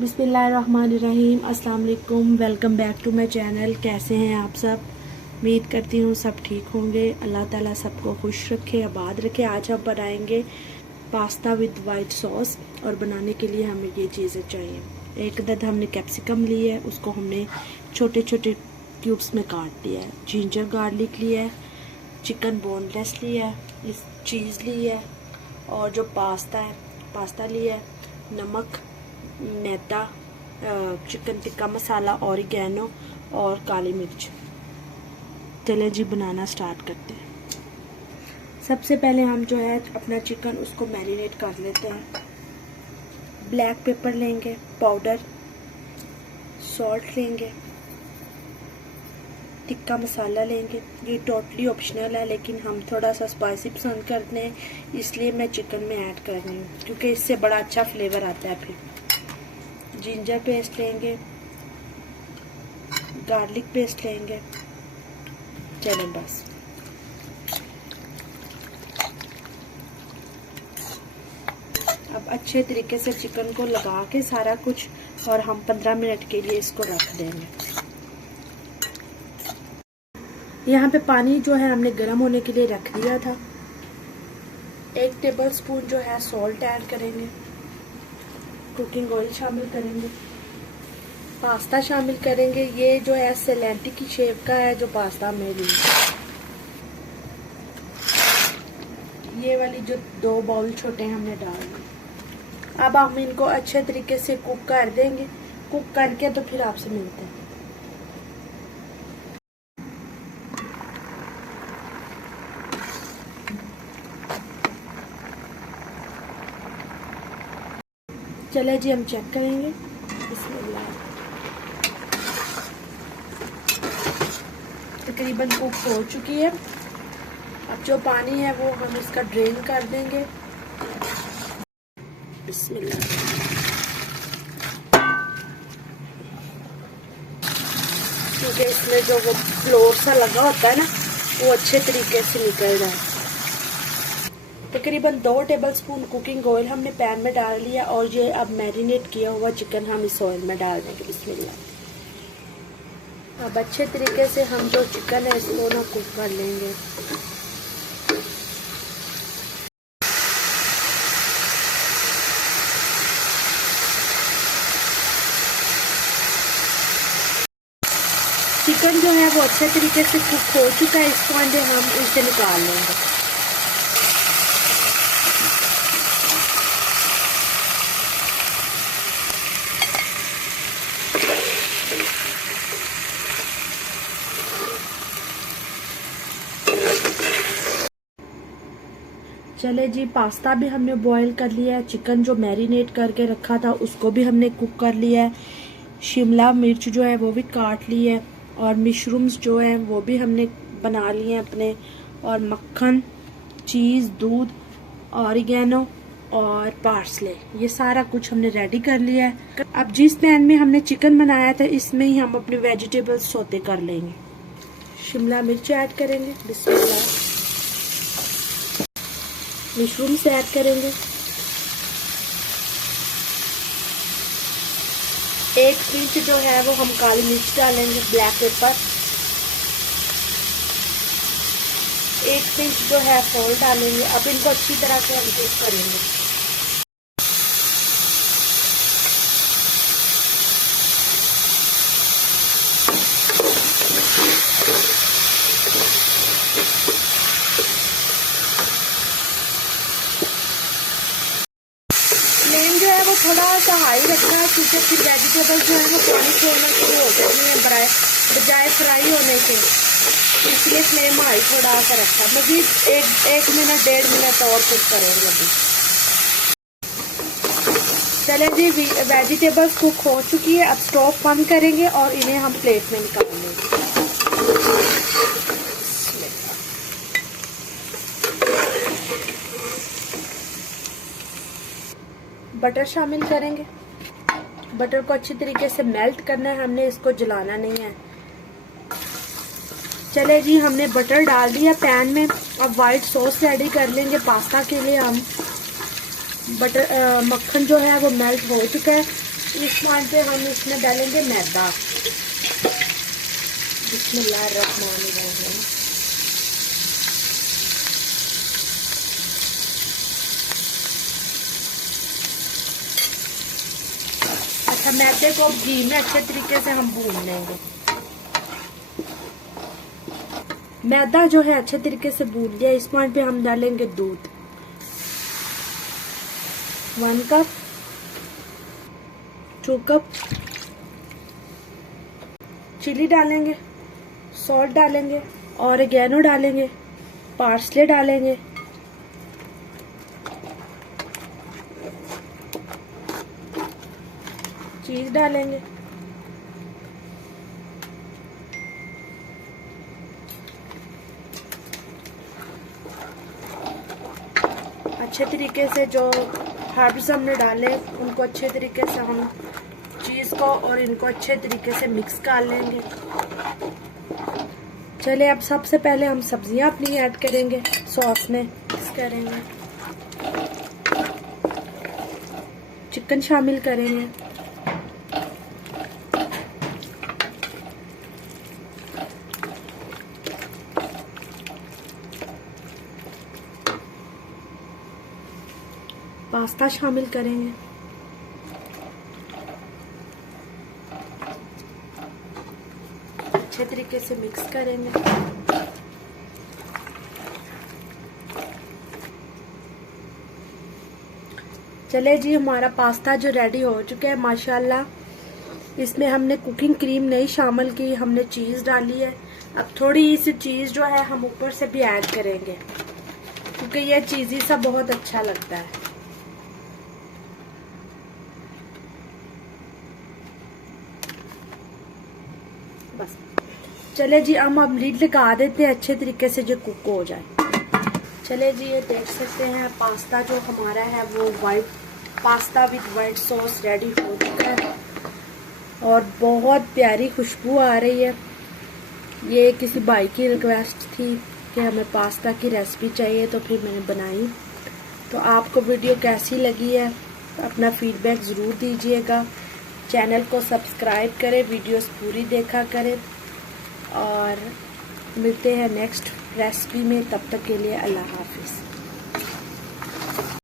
बिस्मिल्लाहिर्रहमानिर्रहीम। अस्सलाम वालेकुम। Welcome back to my channel. कैसे हैं आप सब? उम्मीद करती हूँ सब ठीक होंगे। अल्लाह ताला सबको खुश रखे, आबाद रखे। आज हम बनाएंगे पास्ता विद वाइट सॉस और बनाने के लिए हमें ये चीज़ें चाहिए। एक अदद हमने कैप्सिकम ली है, उसको हमने छोटे छोटे क्यूब्स में काट लिया है। जिंजर गार्लिक लिया है, चिकन बोनलेस लिया है, इस चीज़ ली है और जो पास्ता लिया है, नमक, मैदा, चिकन टिक्का मसाला, ऑरिगेनो और काली मिर्च। चलें जी बनाना स्टार्ट करते हैं। सबसे पहले हम जो है अपना चिकन उसको मैरिनेट कर लेते हैं। ब्लैक पेपर लेंगे, पाउडर, सॉल्ट लेंगे, टिक्का मसाला लेंगे। ये टोटली ऑप्शनल है, लेकिन हम थोड़ा सा स्पाइसी पसंद करते हैं, इसलिए मैं चिकन में ऐड कर रही हूँ क्योंकि इससे बड़ा अच्छा फ्लेवर आता है। फिर जिंजर पेस्ट लेंगे, गार्लिक पेस्ट लेंगे। चलें बस अब अच्छे तरीके से चिकन को लगा के सारा कुछ, और हम 15 मिनट के लिए इसको रख देंगे। यहाँ पे पानी जो है हमने गर्म होने के लिए रख दिया था। 1 टेबलस्पून जो है सॉल्ट ऐड करेंगे, कुकिंग ऑयल शामिल करेंगे, पास्ता शामिल करेंगे। ये जो है सेलेंटी की शेप का है जो पास्ता हमने लिया। ये वाली जो 2 बाउल छोटे हमने डाल दिए। अब हम इनको अच्छे तरीके से कुक कर देंगे। कुक करके तो फिर आपसे मिलते हैं। चले जी हम चेक करेंगे। बिस्मिल्लाह। तकरीबन कुक हो चुकी है। अब जो पानी है वो हम इसका ड्रेन कर देंगे। बिस्मिल्लाह। क्योंकि इसमें जो वो फ्लोर सा लगा होता है ना, वो अच्छे तरीके से निकल जाए। तकरीबन 2 टेबलस्पून कुकिंग ऑयल हमने पैन में डाल लिया और ये अब मैरिनेट किया हुआ चिकन हम इस ऑयल में डाल देंगे। बिस्मिल्लाह। अब अच्छे तरीके से हम जो चिकन है इसको ना कुक कर लेंगे। चिकन जो है वो अच्छे तरीके से कुक हो चुका है। इसको अंडे हम इसे निकाल लेंगे। चले जी पास्ता भी हमने बॉईल कर लिया है। चिकन जो मैरिनेट करके रखा था उसको भी हमने कुक कर लिया है। शिमला मिर्च जो है वो भी काट ली है, और मशरूम्स जो है वो भी हमने बना लिए हैं अपने, और मक्खन, चीज़, दूध, ऑरिगेनो और पार्सले, ये सारा कुछ हमने रेडी कर लिया है। अब जिस पैन में हमने चिकन बनाया था इसमें ही हम अपने वेजिटेबल्स सौते कर लेंगे। शिमला मिर्च ऐड करेंगे, बिस्मिल्लाह। मशरूम्स ऐड करेंगे, 1 पिंच जो है वो हम काली मिर्च डालेंगे, ब्लैक पेपर, 1 पिंच जो है सॉल्ट डालेंगे। अब इनको अच्छी तरह से हम कुक करेंगे। फ्लेम जो है वो थोड़ा सा हाई रखना है, क्योंकि फिर वेजिटेबल जो है वो पानी छोड़ना शुरू हो जाती है बजाय फ्राई होने के, इसलिए फ्लेम हाई थोड़ा सा रखा है। मज़ीद एक मिनट 1.5 मिनट और कुक करेंगे अभी। चलें जी वेजिटेबल्स कुक हो चुकी है। अब स्टोव बंद करेंगे और इन्हें हम प्लेट में निकाल लेंगे। बटर शामिल करेंगे। बटर को अच्छी तरीके से मेल्ट करना है, हमने इसको जलाना नहीं है। चले जी हमने बटर डाल दिया पैन में। अब वाइट सॉस रेडी कर लेंगे पास्ता के लिए। हम मक्खन जो है वो मेल्ट हो चुका है, इस पॉइंट पे हम इसमें डालेंगे मैदा। बिस्मिल्लाहिर्रहमानिर्रहीम। अच्छा, मैदे को घी में अच्छे तरीके से हम भून लेंगे। मैदा जो है अच्छे तरीके से भून लिया। इस पॉइंट पे हम डालेंगे दूध 1 कप, 2 कप, चिली डालेंगे, सॉल्ट डालेंगे, ऑरिगेनो डालेंगे, पार्सले डालेंगे, चीज डालेंगे, अच्छे तरीके से जो हर्ब्स हमने डाले उनको अच्छे तरीके से हम चीज को और इनको अच्छे तरीके से मिक्स कर लेंगे। चलिए अब सबसे पहले हम सब्जियां अपनी ऐड करेंगे, सॉस में मिक्स करेंगे, चिकन शामिल करेंगे, पास्ता शामिल करेंगे, अच्छे तरीके से मिक्स करेंगे। चले जी, हमारा पास्ता जो रेडी हो चुका है माशाल्लाह। इसमें हमने कुकिंग क्रीम नहीं शामिल की, हमने चीज डाली है। अब थोड़ी सी चीज जो है हम ऊपर से भी ऐड करेंगे क्योंकि यह चीजी सा बहुत अच्छा लगता है। बस चले जी, हम लीड लगा देते हैं अच्छे तरीके से जो कुक हो जाए। चले जी, ये देख सकते हैं पास्ता जो हमारा है वो white pasta with white sauce ready हो चुका है और बहुत प्यारी खुशबू आ रही है। ये किसी भाई की रिक्वेस्ट थी कि हमें पास्ता की रेसिपी चाहिए तो फिर मैंने बनाई। तो आपको वीडियो कैसी लगी है अपना फीडबैक ज़रूर दीजिएगा। चैनल को सब्सक्राइब करें, वीडियोस पूरी देखा करें और मिलते हैं नेक्स्ट रेसिपी में। तब तक के लिए अल्लाह हाफिज़।